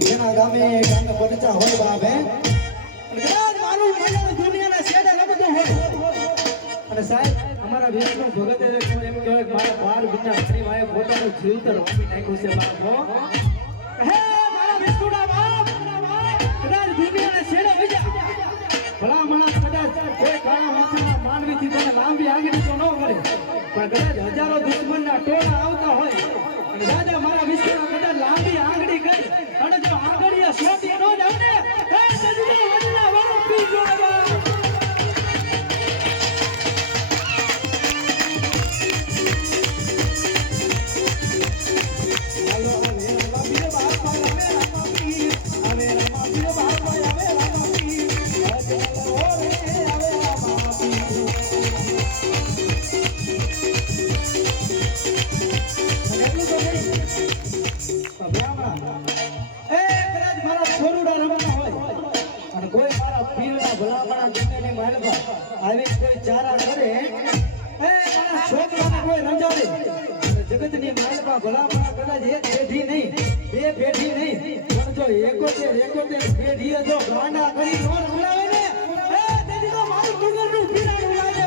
જેના ગામે ગામે પડતા હોય બાપે કદાચ મારું મન દુનિયાના છેડે લગતું હોય અને સાહેબ અમારા વિષ્ણુ ભગતે એમ કહેવાય મારા 12 બીના ઘણી વાય પોતાનું જીવતર વાપી નાખ્યું છે બાપો હે મારા વિષ્ણુના બાપ કદાચ દુનિયાના છેડે વજા ભલા મણા કદાચ કોઈ કાળા માથાના માનવીથી તને લાંબી આગળ તો ન કરે પણ કદાચ હજારો દુશ્મનના ટોળા આવતા હોય અને રાજા મારા વિષ્ણુના કદાચ લાંબી આંગળી ગઈ અને જો આગળિયા સોટી નો જાવ ને એ સજનો વજના વાળો પી જોવા હાલો હવે રમા પીર બાપા હવે રમા પીર હવે રમા પીર બાપા હવે રમા પીર હવે ઓરે હવે રમા પીર એટલું તો નહીં સભ્યામાં કોઈ મારા પીરના ભલામણા ગમે માલવા આવી કોઈ ચારા કરે એ મારા છોકરાને કોઈ રંજાડે જગતની માલવા ભલામણા કદાચ એક પેઢી નહીં બે પેઢી નહીં પણ જો એકોતેર પેઢીએ જો ગાંડા કરી નો રંગાવે ને એ તેથી તો મારું ડુંગરનું પીરાણું લાગે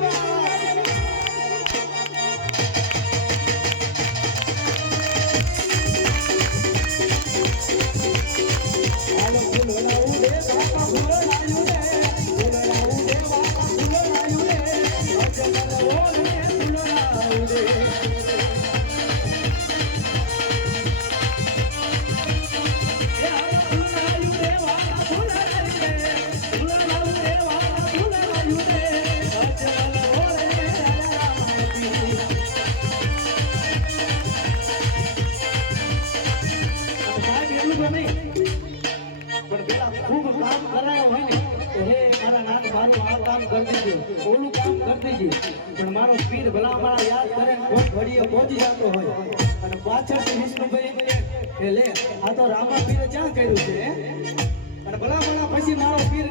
પણ મારો પીર ભલામણા યાદ કરે કોટ ઘડીએ પહોંચી જતો હોય અને પાછળથી વિષ્ણુભાઈ કે લે આ તો રામા પીરે ક્યાં કર્યું છે અને ભલામણા પછી મારો પીર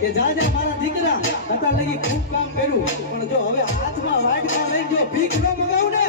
કે જાજા મારા દીકરા હતા લગી ખૂબ કામ કર્યું પણ જો હવે હાથમાં વાગતા લઈ જો ભીખ ન મગાવું ને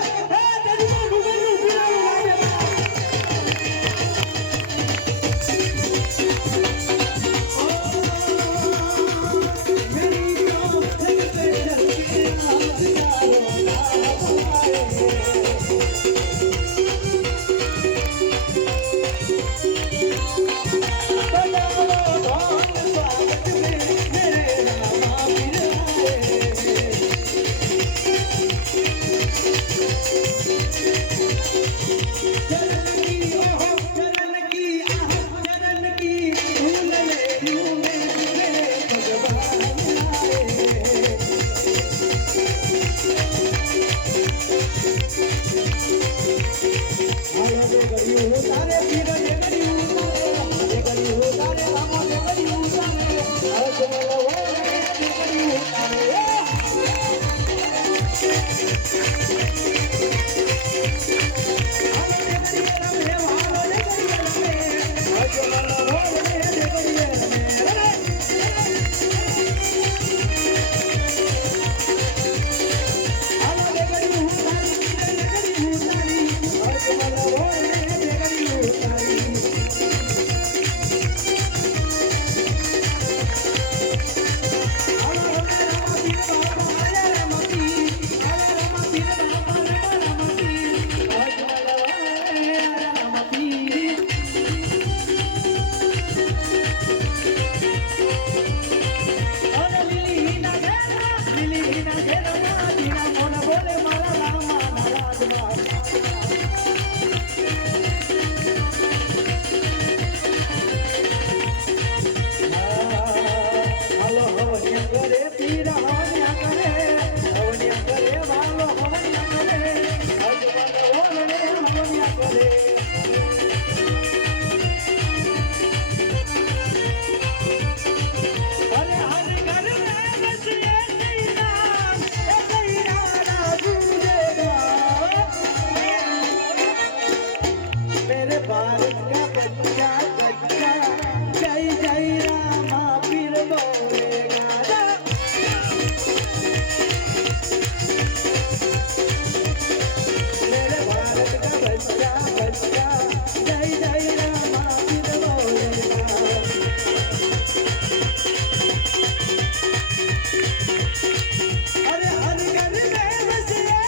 अरे हर घर में बस ये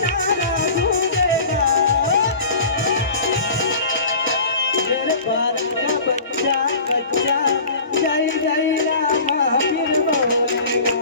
नारा गूंजेगा मेरे भारत का बच्चा बच्चा जय जय रामा फिर बोलेगा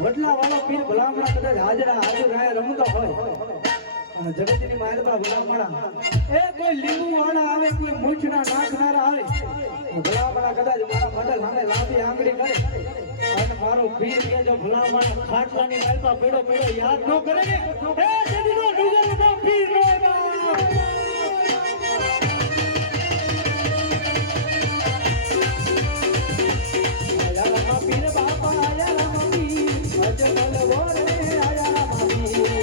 વડલા વાળો પીર ભલામણા કદાચ હાજરા હાજર રાય રમતો હોય અને જગતની માલબા ભલામણા એ કોઈ લીંબુ વાળા આવે કોઈ મૂછના નાખનારા આવે ભલામણા કદાચ મારા માટે સામે લાંબી આંગળી કરે અને મારો પીર કે જો ભલામણા ખાટલાની માલબા પીડો પીડો યાદ ન કરે ને એ જદીનો ડુગરનો પીર રહેગા પીર બાપા આયા રામા પીર અજમલ વોરે આયા રામા પીર હે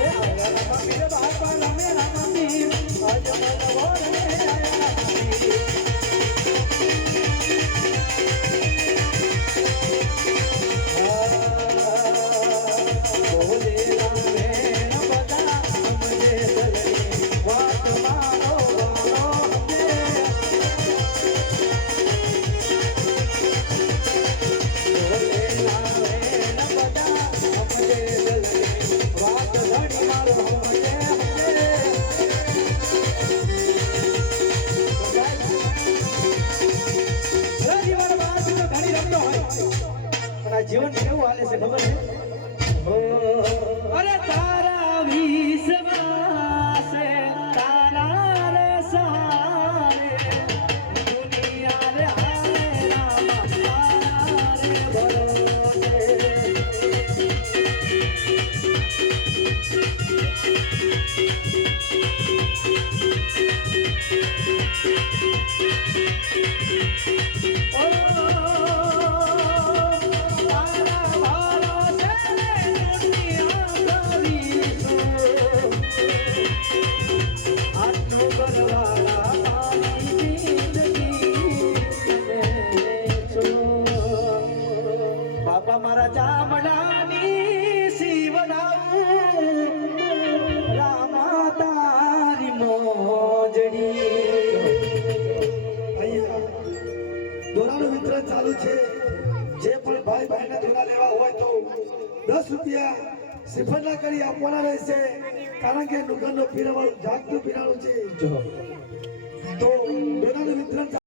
આયા રામા પીર બાપા રામા પીર અજમલ વોરે આયા રામા પીર બોલે રામે ન બતા અમને દલની વાત મારો જીવન કેવું હાલે છે ખબર છે અરે તારા વિશ્વાસે તારા રે સારે દુનિયા રે હાલે રામા તારા રે ભરોસે મારા ચામડાની સીવડાવું રામા તારી મોજડી દોરાનું વિતરણ ચાલુ છે જે પણ ભાઈ બહેનને દોરા લેવા હોય તો 10 રૂપિયા શ્રીફળના કરી આપવાના રહેશે કારણ કે નુગરનો પીરવાળું જાગતું પીરાણું છે તો દોરાનું વિતરણ